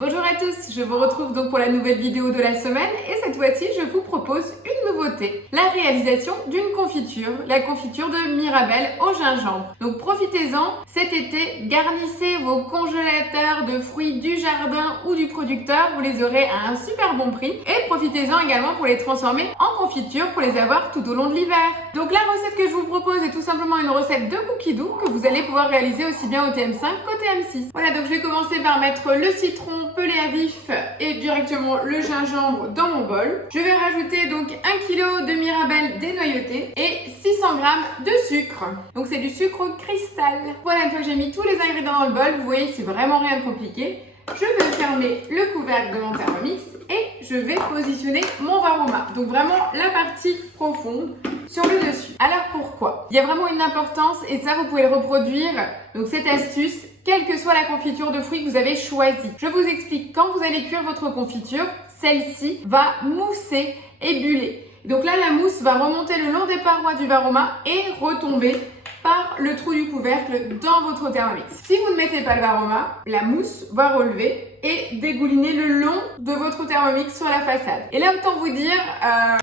Bonjour à tous, je vous retrouve donc pour la nouvelle vidéo de la semaine et cette fois-ci je vous propose une nouveauté, la réalisation d'une confiture, la confiture de Mirabelle au gingembre. Donc profitez-en, cet été, garnissez vos congélateurs de fruits du jardin ou du producteur, vous les aurez à un super bon prix et profitez-en également pour les transformer en confiture pour les avoir tout au long de l'hiver. Donc la recette que je vous propose est tout simplement une recette de cookies doux que vous allez pouvoir réaliser aussi bien au TM5 qu'au TM6. Voilà, donc je vais commencer par mettre le citron pelé à vif et directement le gingembre dans mon bol. Je vais rajouter donc 1 kg de Mirabelle dénoyautée et 600 g de sucre. Donc c'est du sucre cristal. Voilà, une fois que j'ai mis tous les ingrédients dans le bol, vous voyez, c'est vraiment rien de compliqué. Je vais fermer le couvercle de mon Thermomix et je vais positionner mon Varoma. Donc vraiment la partie profonde sur le dessus. Alors pourquoi? Il y a vraiment une importance et ça vous pouvez le reproduire. Donc cette astuce, quelle que soit la confiture de fruits que vous avez choisie. Je vous explique, quand vous allez cuire votre confiture, celle-ci va mousser et buller. Donc là, la mousse va remonter le long des parois du Varoma et retomber par le trou du couvercle dans votre Thermomix. Si vous ne mettez pas le Varoma, la mousse va relever et dégouliner le long de votre Thermomix sur la façade. Et là, autant vous dire,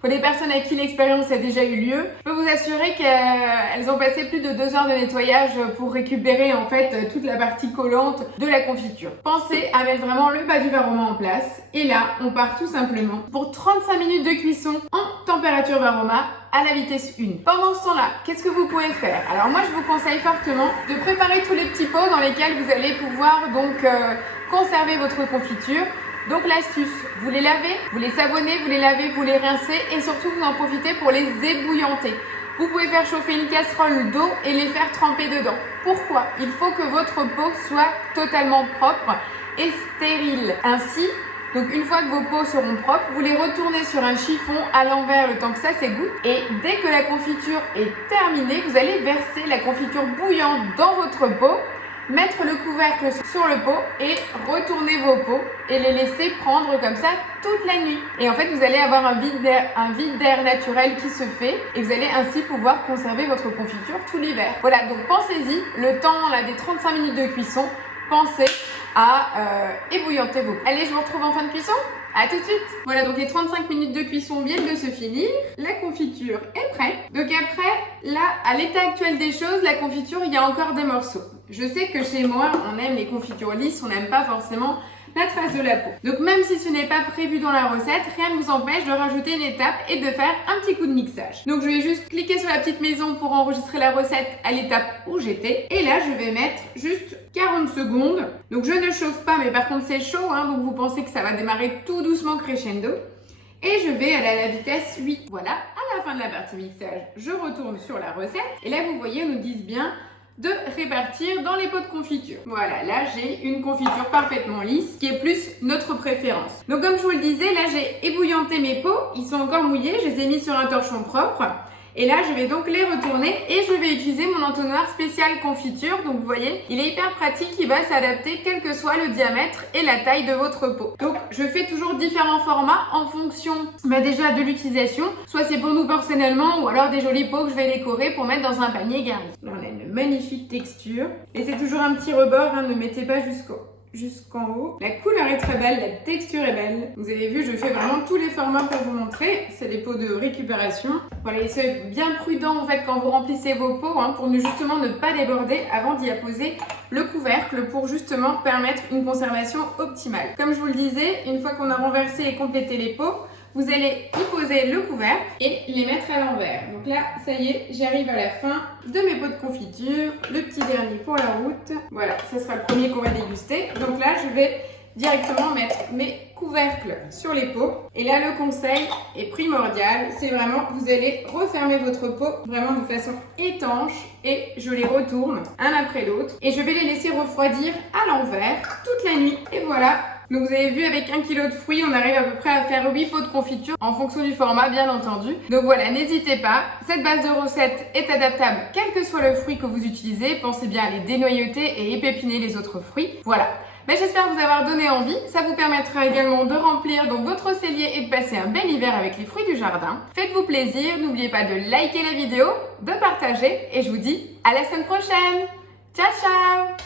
pour les personnes à qui l'expérience a déjà eu lieu, je peux vous assurer qu'elles ont passé plus de 2 heures de nettoyage pour récupérer en fait toute la partie collante de la confiture. Pensez à mettre vraiment le bas du Varoma en place. Et là, on part tout simplement pour 35 minutes de cuisson en température Varoma à la vitesse 1. Pendant ce temps-là, qu'est-ce que vous pouvez faire? Alors moi, je vous conseille fortement de préparer tous les petits pots dans lesquels vous allez pouvoir donc conserver votre confiture. Donc l'astuce, vous les lavez, vous les savonnez, vous les lavez, vous les rincez et surtout vous en profitez pour les ébouillanter. Vous pouvez faire chauffer une casserole d'eau et les faire tremper dedans. Pourquoi? Il faut que votre pot soit totalement propre et stérile. Ainsi, donc une fois que vos pots seront propres, vous les retournez sur un chiffon à l'envers le temps que ça s'égoutte. Et dès que la confiture est terminée, vous allez verser la confiture bouillante dans votre pot, mettre le couvercle sur le pot et retourner vos pots et les laisser prendre comme ça toute la nuit. Et en fait, vous allez avoir un vide d'air naturel qui se fait et vous allez ainsi pouvoir conserver votre confiture tout l'hiver. Voilà, donc pensez-y, le temps là, des 35 minutes de cuisson, pensez à ébouillanter vos pots. Allez, je vous retrouve en fin de cuisson. À tout de suite. Voilà, donc les 35 minutes de cuisson viennent de se finir. La confiture est prête. Donc après, là, à l'état actuel des choses, la confiture, il y a encore des morceaux. Je sais que chez moi, on aime les confitures lisses, on n'aime pas forcément la trace de la peau. Donc même si ce n'est pas prévu dans la recette, rien ne vous empêche de rajouter une étape et de faire un petit coup de mixage. Donc je vais juste cliquer sur la petite maison pour enregistrer la recette à l'étape où j'étais. Et là, je vais mettre juste 40 secondes. Donc je ne chauffe pas, mais par contre c'est chaud, hein, donc vous pensez que ça va démarrer tout doucement crescendo. Et je vais aller à la vitesse 8. Voilà, à la fin de la partie mixage, je retourne sur la recette. Et là, vous voyez, on nous dit bien de répartir dans les pots de confiture. Voilà, là j'ai une confiture parfaitement lisse qui est plus notre préférence. Donc comme je vous le disais, là j'ai ébouillanté mes pots, ils sont encore mouillés, je les ai mis sur un torchon propre. Et là, je vais donc les retourner et je vais utiliser mon entonnoir spécial confiture. Donc vous voyez, il est hyper pratique, il va s'adapter quel que soit le diamètre et la taille de votre pot. Donc je fais toujours différents formats en fonction déjà de l'utilisation. Soit c'est pour nous personnellement ou alors des jolis pots que je vais décorer pour mettre dans un panier garni. On a une magnifique texture et c'est toujours un petit rebord, hein, ne mettez pas jusqu'en haut. La couleur est très belle, la texture est belle. Vous avez vu, je fais vraiment tous les formats pour vous montrer. C'est des pots de récupération. Voilà, soyez bien prudent en fait quand vous remplissez vos pots pour justement ne pas déborder avant d'y apposer le couvercle pour justement permettre une conservation optimale. Comme je vous le disais, une fois qu'on a renversé et complété les pots, vous allez y poser le couvercle et les mettre à l'envers. Donc là, ça y est, j'arrive à la fin de mes pots de confiture. Le petit dernier pour la route. Voilà, ce sera le premier qu'on va déguster. Donc là, je vais directement mettre mes couvercles sur les pots. Et là, le conseil est primordial. C'est vraiment, vous allez refermer votre pot vraiment de façon étanche et je les retourne un après l'autre. Et je vais les laisser refroidir à l'envers toute la nuit. Et voilà. Donc vous avez vu, avec 1 kg de fruits, on arrive à peu près à faire 8 pots de confiture en fonction du format, bien entendu. Donc voilà, n'hésitez pas. Cette base de recette est adaptable quel que soit le fruit que vous utilisez. Pensez bien à les dénoyauter et épépiner les autres fruits. Voilà. Mais j'espère vous avoir donné envie. Ça vous permettra également de remplir donc votre cellier et de passer un bel hiver avec les fruits du jardin. Faites-vous plaisir. N'oubliez pas de liker la vidéo, de partager et je vous dis à la semaine prochaine. Ciao, ciao!